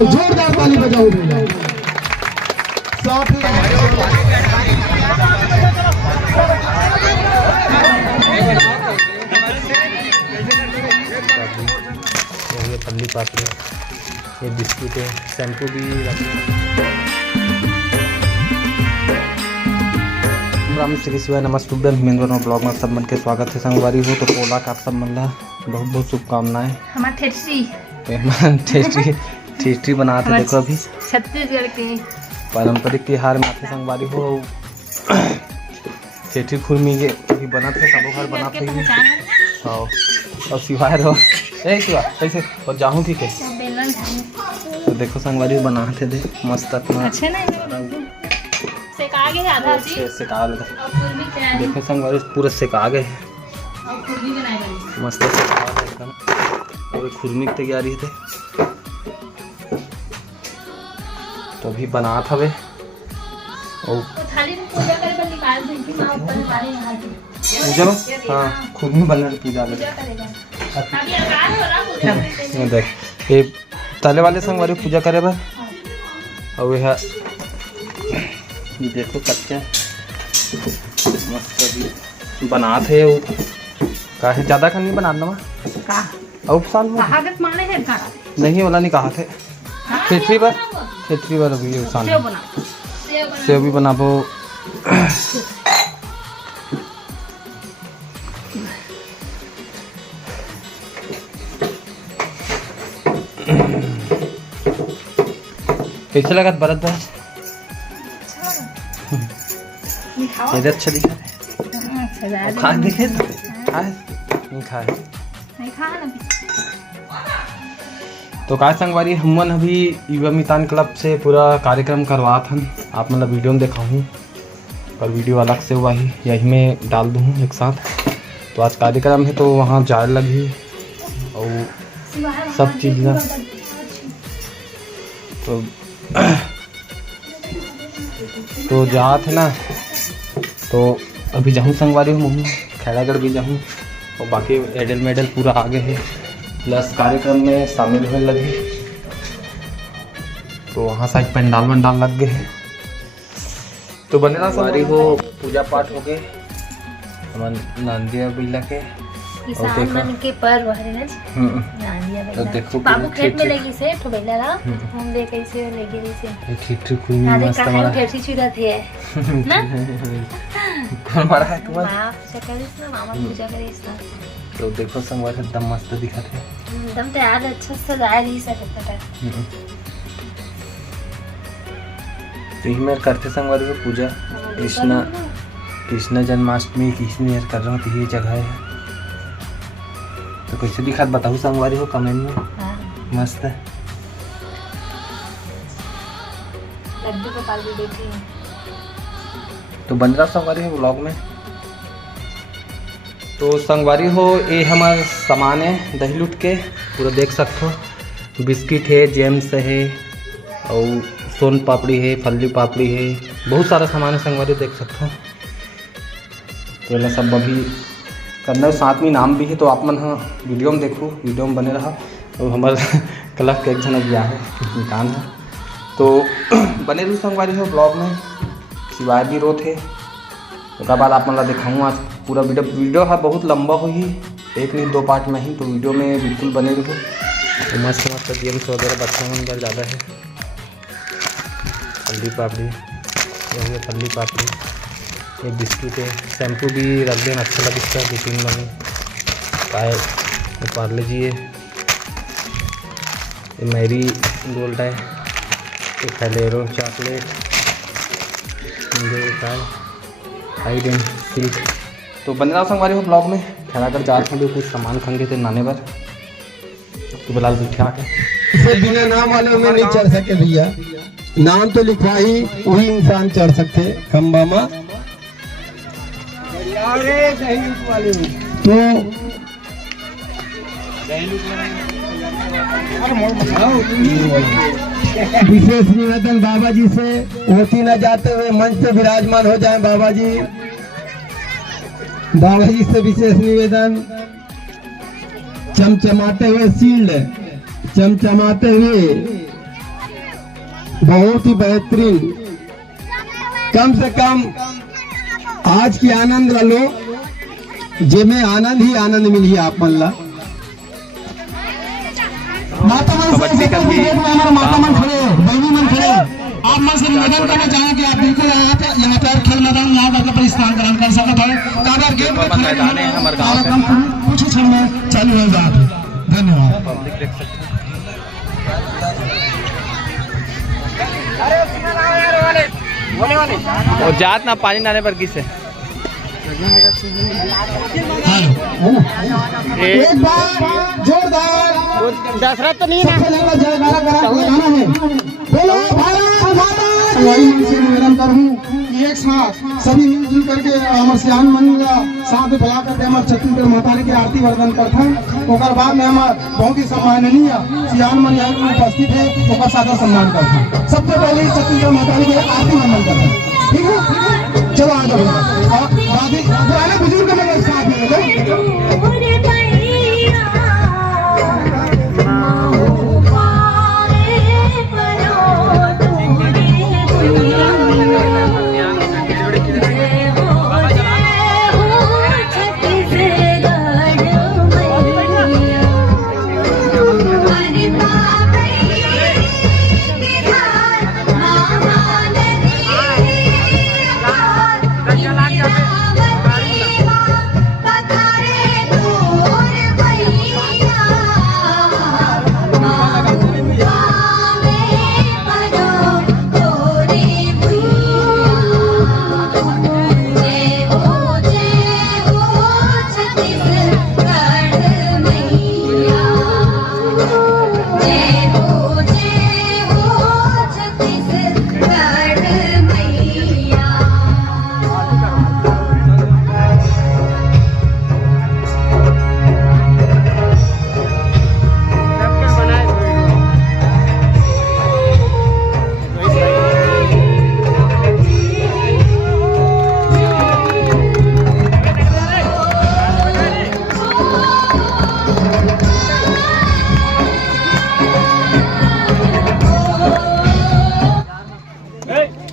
जोरदार ताली बजाओ भैया। ये पल्ली पापड़ी, ये बिस्कुट है, शैम्पू भी राम श्री शिवाय नमस्ते हिमेंद्र ब्लॉग में सब मन के स्वागत है। संगवारी हो तो पोला का आप सब मन ला बहुत बहुत शुभकामनाएं। हमारे ठेठी बनाते देखो अभी छत्तीसगढ़ के पारंपरिक त्योहार में आते संगवारी हो ठेठी खुरमी के अभी बना थे सब घर बना थे और सिवाय रहो ए सिवा कैसे और जाऊँ ठीक है। तो देखो संगवारी बना थे दे मस्त अपना अच्छे ना सेका गए आधा सी सेका लगा। देखो संगवारी पूरा सेका गए मस्त सेका एकदम और खुरमी की तैयारी थे तो अभी बना था वे और पूजा में हाँ खुरमी बना पूजा में देख ये तले वाले संगवारी पूजा करे बा और यह देखो कच्चा मस्त अभी बना थे वो काहे ज़्यादा का नहीं बना दमा और साल में नहीं वाला नहीं कहा थे खिचड़ी बार अभी साल सेव भी बनाबो कैसे लगा बरत भाई इधर अच्छा दिखा है खा देखे खाए नहीं खाए तो का संगवारी हमन अभी युवा मितान क्लब से पूरा कार्यक्रम करवा था आप मतलब वीडियो में देखा हूँ और वीडियो अलग से हुआ ही यही में डाल दूँ एक साथ। तो आज कार्यक्रम है तो वहाँ जाए लगी और सब चीज़ तो जहाँ थे ना तो अभी जाऊँ संगवारी हूँ मम्मी खैरागढ़ भी जाऊँ और बाकी एडल मेडल पूरा आगे है प्लस कार्यक्रम में शामिल होने लगे तो वहाँ साइड पंडाल वंडाल लग गए हैं तो बनेला संगवारी हो पूजा पाठ हो गए हमारे नांदिया बिला के किसान मन के पर्व है तो देखो बाबू खेत में लगी से तो बैला ला हम देख कैसे लगी रही से ठिठरी खुई मस्त हमारा ठेठी छुरा थे ना कौन मारा है तुम्हारा मां सकलिस ना मामा पूजा करिस ना तो देखो संगवारी एकदम मस्त दिखत है एकदम तैयार अच्छा सजाया रही सकता है तो ही मैं करते संगवारी को पूजा कृष्ण जन्माष्टमी कृष्ण कर रहा हूँ तो ये जगह है तो कैसे दिखा बताओ संगवारी हो कमेंट में। हाँ। मस्त है लड्डू का पाल भी देखी तो बन रहा संगवारी हो ब्लॉग में। तो संगवारी हो ये हमारा सामान है दही लूट के पूरा देख सकते हो बिस्किट है जेम्स है और सोन पापड़ी है फल्ली पापड़ी है बहुत सारा सामान है संगवारी देख सकते हो। तो सब अभी करना साथ में नाम भी है तो आप मन हाँ वीडियो में देखो वीडियो में बने रहा और हमारे क्लब के एक जन गया है निकान है तो बने रही संगवारी हो ब्लॉग में सिवाय भी रो थे उसके बाद आप मतलब दिखाऊँ आज पूरा वीडियो है बहुत लंबा हुई एक नहीं दो पार्ट में ही तो वीडियो में बिल्कुल बने रहो तो मस्त मस्त गेम्स वगैरह बच्चों में अंदर ज़्यादा है फल्ली पापड़ी यही है फल्ली पापड़ी ये बिस्कुट है शैम्पू भी रख देना अच्छा लगे इसका 2-3 बने पाए पार्ले जी है ये मैरी गोल्ड है ये फैलेरो चॉकलेट हाइड एंड सिल्क तो बन रहा संगवारी हो ब्लॉग में खैरागढ़ जा रहे हैं कुछ सामान खंगे थे नाने पर तो बिलाल बिठा के बिना नाम वाले में नहीं चढ़ सके भैया नाम तो लिखवा ही वही इंसान चढ़ सकते खम्बा में तो विशेष निवेदन बाबा जी से होती न जाते हुए मंच पे विराजमान हो जाएं बाबा जी से विशेष निवेदन चमचमाते हुए शील्ड चमचमाते हुए बहुत ही बेहतरीन। कम से कम आज की आनंद ला लो, जेमे आनंद ही आनंद मिली आप मन ला। माता मन कबड्डी का भी हमारा माता मन खड़े, बहनी मन खड़े, आप मन से निवेदन करना चाहें कि आप बिल्कुल यहाँ पर खेल मैदान में आकर अपना स्थान ग्रहण कर सकते हैं। काबर गेट में खड़े मैदान है हमारे गाँव का। कुछ ही क्षण में चालू हो जाए। धन्यवाद। पब्लिक देख सकते हैं। और जात ना पानी डालने पर किसे एक बार जोरदार दशरथ तो नहीं जयकारा लगाना है। बोलो भारत माता की। से निवेदन करूँ कि एक साथ सभी मिलजुल करके हमारे सियान मन साथ फैला करके हमारे छत्तीसगढ़ माता की आरती वर्धन करता है। ओकर बाद में हमारे बहुत ही सम्माननीय सियान मन यहाँ उपस्थित है, ओकर सादा सम्मान करता है। सबसे पहले छत्तीसगढ़ माता की आरती वर्धन करता है। ठीक है, चलो आ जाओ। पुराने बुजुर्ग में एक साथ में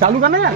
चालू करना यार।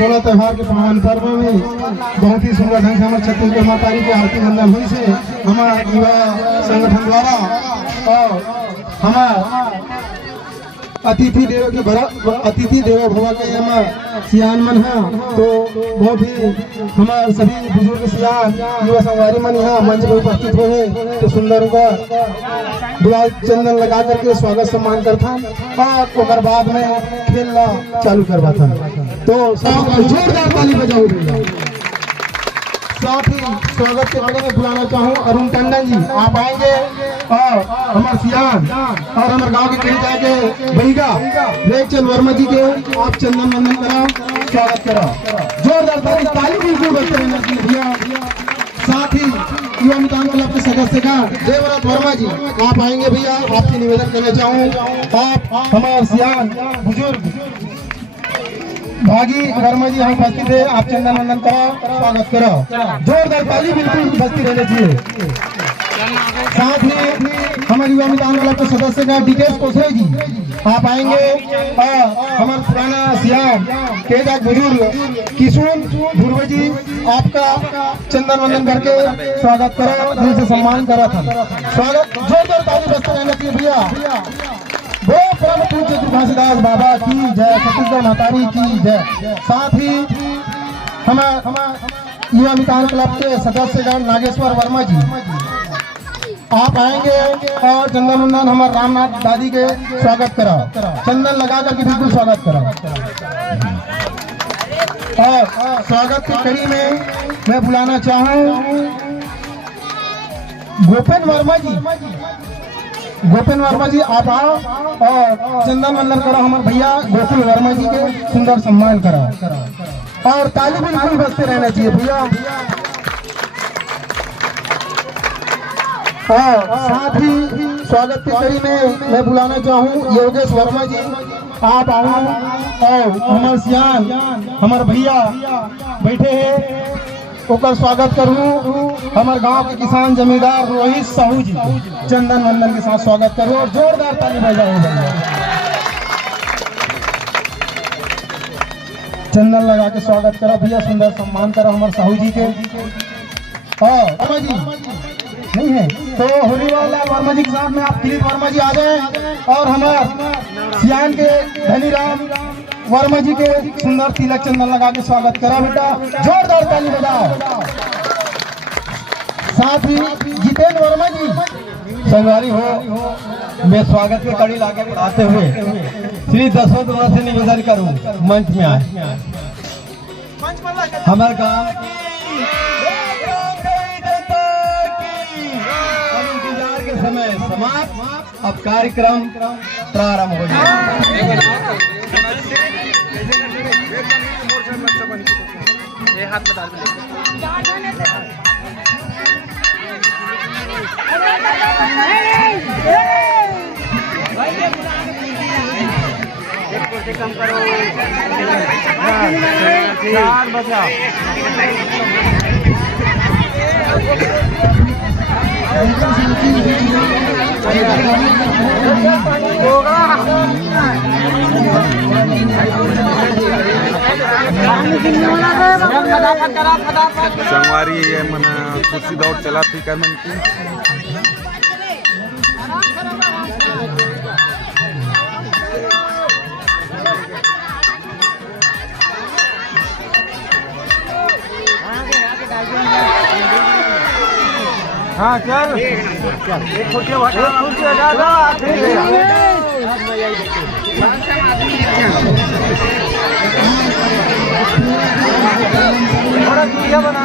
पोला त्योहार के पावन पर्व में बहुत ही सुंदर ढंग से हमारे छत्तीसगढ़ माता की आरती वंदन हुई से हमारे युवा संगठन द्वारा और हमारे अतिथि देवो भव के हमारे सियान मन है। तो बहुत ही हमारे सभी बुजुर्ग सियान युवा संगवारी मन यहाँ मंच पर उपस्थित हुए तो सुंदर होगा गुलाल चंदन लगा करके स्वागत सम्मान करता और उसके बाद में खेल चालू करवाता। तो जोरदार ताली बजाओ। साथ ही स्वागत के बारे में बुलाना चाहूँ अरुण टंडन जी, आप आएंगे और हमारे सियान और हमारे गांव के कहीं जाके बहिगा रेखचंद वर्मा जी के आप चंदन वंदन कराओ, स्वागत कराओ। जोरदार ताली बिल्कुल बजते रहना चाहिए भैया। साथ ही युवा मितान क्लब के सदस्य का देवराज वर्मा जी, आप आएंगे भैया, आपसे निवेदन करना चाहूँ आप हमारे सियान बुजुर्ग भागी वर्मा जी हम उपस्थित है, आप चंदन वंदन कराओ, स्वागत कराओ। जोरदार ताली बिल्कुल उपस्थित रहने चाहिए। साथ ही हमारे युवा मितान क्लब के सदस्य का डीकेएस कोसरे जी, आप आएंगे और हमारे पुराना सियान तेजाक बुजुर्ग किशोर ध्रुव जी, आपका चंदन वंदन करके स्वागत करो, दिल से सम्मान करा था। स्वागत जोरदार ताली बजते रहने चाहिए भैया। परम पूज्य घासीदास बाबा की जय, छत्तीसगढ़ महतारी की जय। साथ ही हमारे युवा मितान क्लब के सदस्यगण नागेश्वर वर्मा जी आप आएंगे और चंदन वंदन हमारे रामनाथ दादी के स्वागत कराओ, चंदन लगा करके बिल्कुल स्वागत कराओ। और स्वागत की कड़ी में मैं बुलाना चाहूँ गोपेन वर्मा जी। गोपेन वर्मा जी आप आओ और चंदन वंदन करो हमारे भैया गोकुल वर्मा जी के सुंदर सम्मान कराओ। और ताली बिल्कुल बजते रहना चाहिए भैया। और साथ ही स्वागत की कड़ी में मैं बुलाना चाहूँ योगेश वर्मा जी आप आओ और हमारे सियान हमारे भैया बैठे हैं ओकर स्वागत करूँ। हमारे गांव के किसान जमींदार रोहित साहू जी चंदन वंदन के साथ स्वागत करूँ और जोरदार ताली बजाओ भैया। चंदन लगा के स्वागत करो भैया, सुंदर सम्मान करो हमारे साहू जी के। और वर्मा जी नहीं है तो होलीवाल वर्मा जी के साथ में आप किरीट वर्मा जी आ जाए और हमारे सियान के धनीराम वर्मा जी के सुंदर तिलक चंदन लगा के स्वागत करा बेटा, जोरदार ताली बजाओ। साथ ही जितेंद्र वर्मा जी संगवारी हो मैं स्वागत की कड़ी लाके बढ़ाते हुए श्री दशरथ वर्मा से निवेदन करूं मंच में आए। हमारे गांव के समय समाप्त, अब कार्यक्रम प्रारंभ हो जाए। हाथ में डाल कम करो संगवारी ये मन कुर्सी दौड़ चला थी कर मन की हाँ चल एक खुर्सी हटा दो थोड़ा दूरिया बना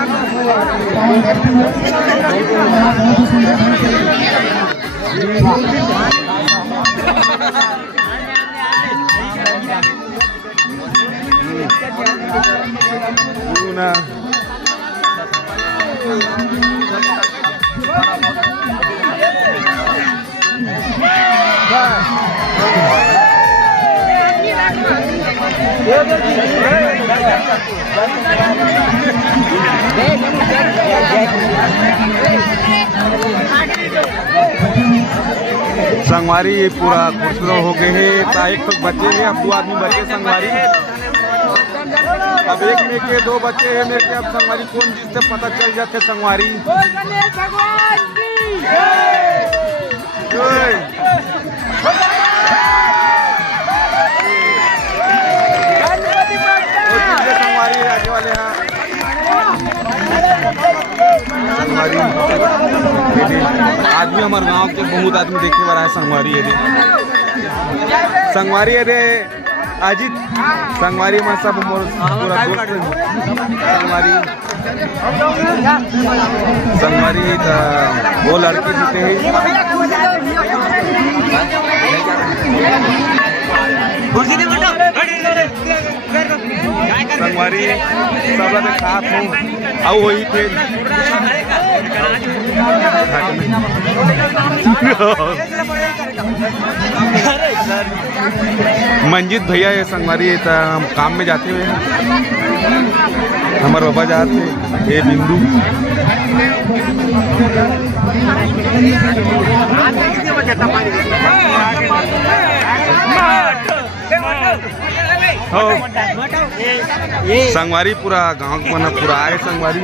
संगवारी पूरा खुशरो हो गए है। एक तो बच्चे हैं, अब 2 आदमी बचे संगवारी। अब एक में के 2 बच्चे हैं मेरे के। अब संगवारी कौन जिससे पता चल जाते संगवारी। संगवारी आगे वाले हैं संगवारी आदमी हमारे गांव के बहुत आदमी देखे वाला है संगवारी। संगवारी अरे अजित संगवारी में सब पूरा दोस्त संगवारी वो लड़के जीते हैं संगवारी सब लोग साथ हो आओ वही थे मंजित भैया ये संगवारी हम काम में जाते हुए हमारे बाबा जाते ये बिंदु संगवारी पूरा गांव को ना पूरा आए संगवारी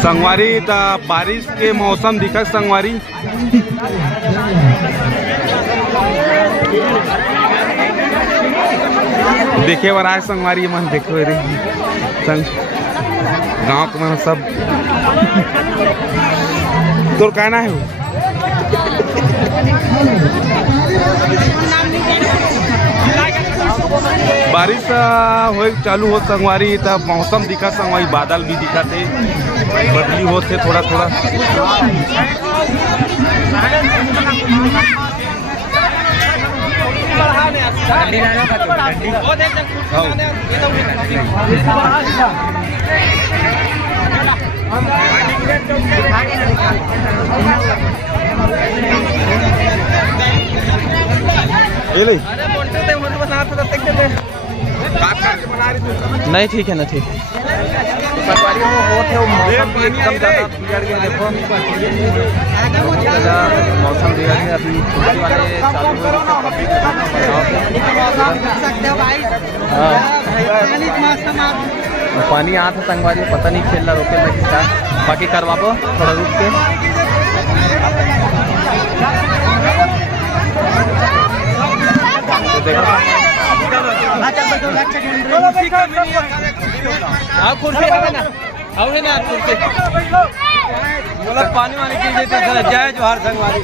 संगवारी त बारिश के मौसम दिखत संगवारी। देखे बर आए संगवारी मन देखो रे संग गाँव के मन सब तोर कहना है बारिश हो चालू हो संगवारी तब मौसम दिखा संगवारी बादल भी दिखा थे बदली होते थोड़ा थोड़ा। नहीं ठीक है ना ठीक है। मौसम भी एकदम ज़्यादा बिगड़ गया। देखो मौसम बिगड़ गया। अभी छुट्टी वाले चालू हुए पानी आ था संगवारी पता नहीं खेलना रोके लगी क्या बाकी करवाबो थोड़ा रुक के। पानी वानी की जय जोहार संगवारी।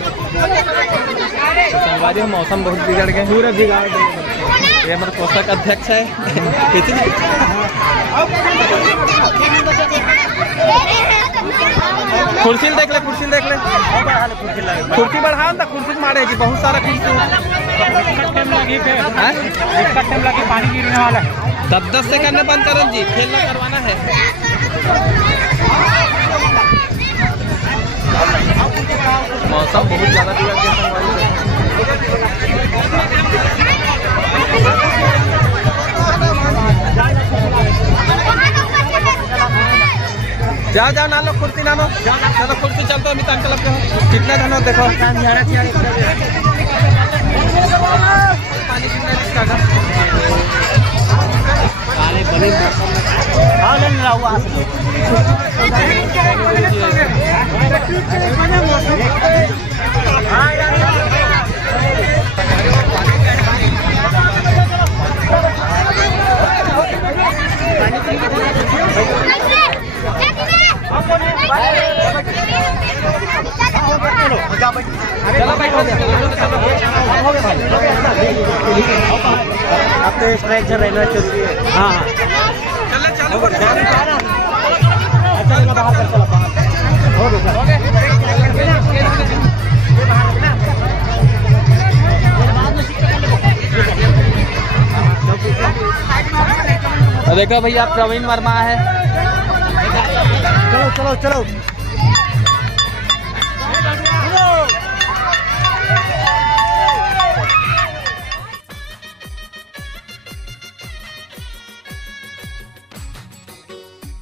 संगवारी में मौसम बहुत बिगड़ गए पूरा बिगाड़ गए। ये हमारे कोषक अध्यक्ष है कुर्सी देख ले कुर्सी देख ले कुर्सी बढ़ा ना कुर्सी मारेगी बहुत सारा कुर्सी पानी गिरने वाला है। 10 सेकंड में बंद करो जी खेलना करवाना है। मौसम बहुत ज़्यादा बिगड़ गया जाओ जाओ ना लो कुर्सी ना लो चलो कुर्सी चलते अमित अंकल के कितना धनो देखो पानी कितना इसका अब तो स्ट्राइकर रहना चाहिए। हाँ देखो भैया प्रवीण वर्मा है। चलो चलो चलो